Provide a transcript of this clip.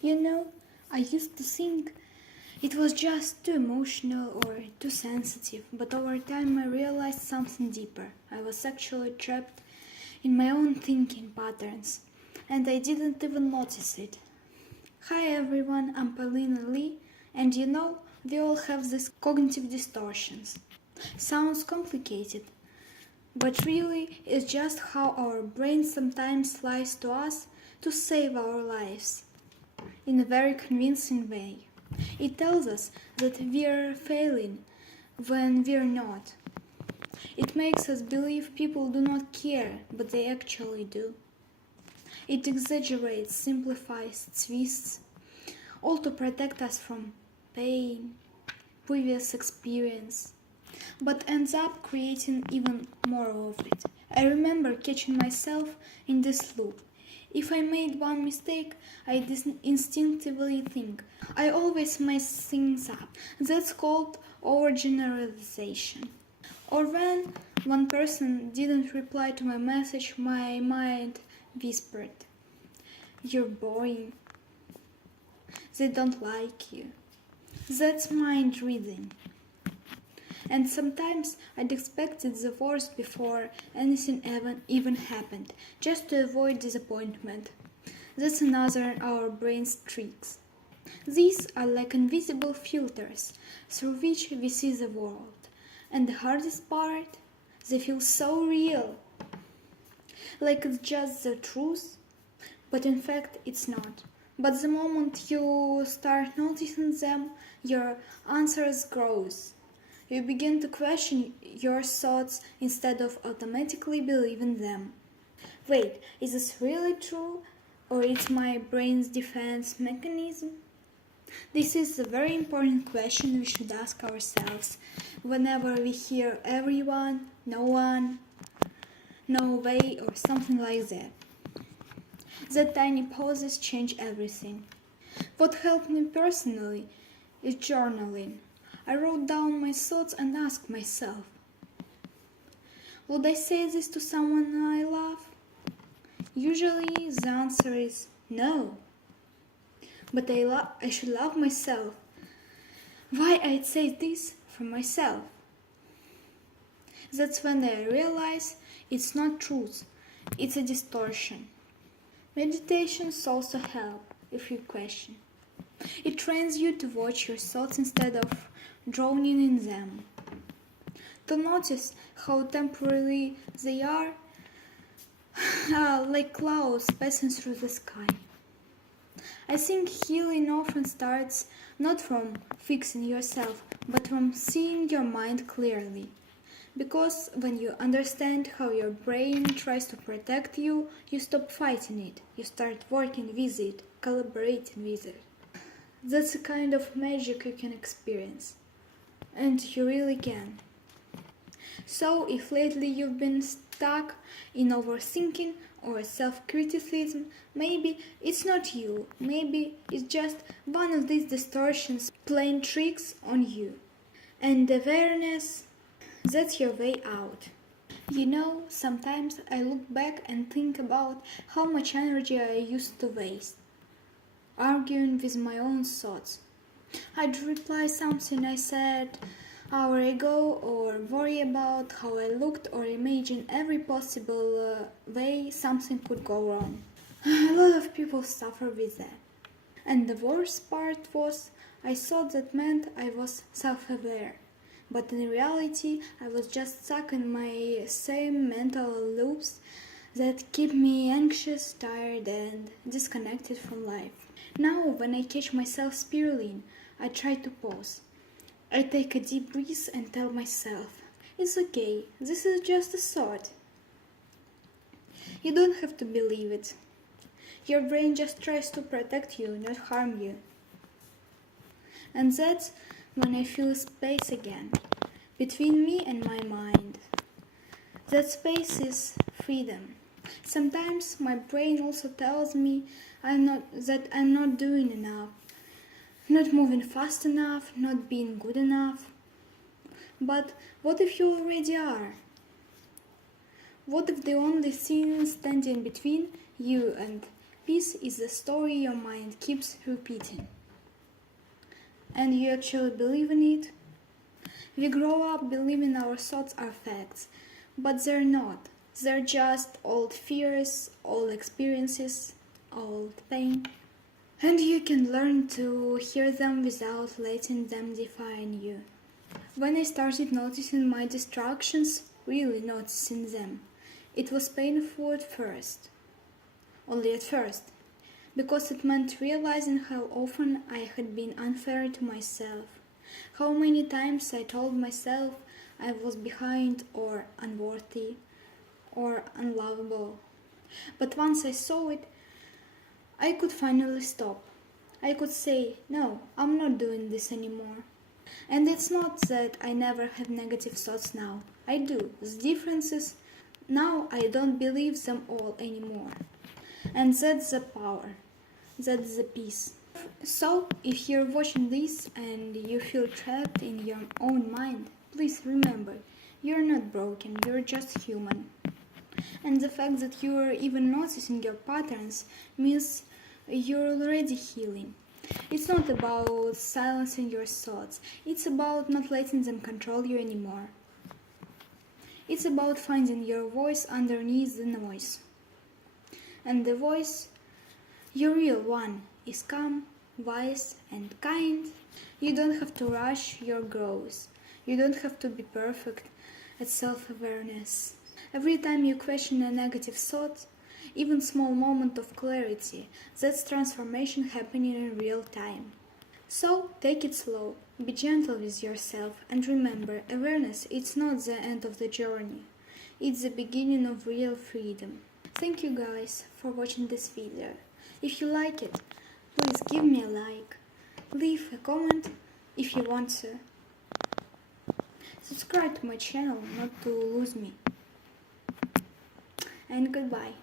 You know, I used to think it was just too emotional or too sensitive, but over time I realized something deeper. I was actually trapped in my own thinking patterns, and I didn't even notice it. Hi everyone, I'm Palina Li, and you know, we all have these cognitive distortions. Sounds complicated, but really it's just how our brain sometimes lies to us to save our lives in a very convincing way. It tells us that we're failing when we're not. It makes us believe people do not care, but they actually do. It exaggerates, simplifies, twists, all to protect us from pain, previous experience, but ends up creating even more of it. I remember catching myself in this loop. If I made one mistake, I instinctively think, I always mess things up. That's called overgeneralization. Or when one person didn't reply to my message, my mind whispered, you're boring. They don't like you. That's mind reading. And sometimes I'd expected the worst before anything even happened, just to avoid disappointment. That's another our brain's tricks. These are like invisible filters through which we see the world. And the hardest part, they feel so real. Like it's just the truth, but in fact it's not. But the moment you start noticing them, your answers grows. You begin to question your thoughts instead of automatically believing them. Wait, is this really true? Or is my brain's defense mechanism? This is a very important question we should ask ourselves whenever we hear everyone, no one, no way, or something like that. That tiny pauses change everything. What helped me personally is journaling. I wrote down my thoughts and asked myself, would I say this to someone I love? Usually the answer is no. But I should love myself. Why I'd say this for myself? That's when I realize it's not truth, it's a distortion. Meditations also help if you question. It trains you to watch your thoughts instead of drowning in them. To notice how temporary they are, like clouds passing through the sky. I think healing often starts not from fixing yourself, but from seeing your mind clearly. Because when you understand how your brain tries to protect you, you stop fighting it. You start working with it, collaborating with it. That's a kind of magic you can experience. And you really can. So, if lately you've been stuck in overthinking or self-criticism, maybe it's not you. Maybe it's just one of these distortions playing tricks on you. And awareness, that's your way out. You know, sometimes I look back and think about how much energy I used to waste, arguing with my own thoughts. I'd reply something I said hour ago, or worry about how I looked, or imagine every possible way something could go wrong. A lot of people suffer with that. And the worst part was, I thought that meant I was self-aware. But in reality, I was just stuck in my same mental loops that keep me anxious, tired, and disconnected from life. Now, when I catch myself spiraling, I try to pause. I take a deep breath and tell myself, it's okay, this is just a thought. You don't have to believe it. Your brain just tries to protect you, not harm you. And that's when I feel space again, between me and my mind. That space is freedom. Sometimes my brain also tells me I'm not doing enough, not moving fast enough, not being good enough. But what if you already are? What if the only thing standing between you and Peace is the story your mind keeps repeating. And you actually believe in it? We grow up believing our thoughts are facts, but they're not. They're just old fears, old experiences, old pain. And you can learn to hear them without letting them define you. When I started noticing my distractions, really noticing them, it was painful at first. Only at first. Because it meant realizing how often I had been unfair to myself. How many times I told myself I was behind or unworthy or unlovable. But once I saw it, I could finally stop. I could say, no, I'm not doing this anymore. And it's not that I never have negative thoughts now. I do. The difference is now I don't believe them all anymore. And that's the power. That's the peace. So, if you're watching this and you feel trapped in your own mind, please remember, you're not broken, you're just human. And the fact that you're even noticing your patterns means you're already healing. It's not about silencing your thoughts, it's about not letting them control you anymore. It's about finding your voice underneath the noise. And the voice, your real one, is calm, wise, and kind. You don't have to rush your growth. You don't have to be perfect at self-awareness. Every time you question a negative thought, even small moment of clarity, that's transformation happening in real time. So take it slow, be gentle with yourself, and remember, awareness is not the end of the journey. It's the beginning of real freedom. Thank you guys for watching this video. If you like it, please give me a like, leave a comment if you want to. Subscribe to my channel not to lose me. And goodbye.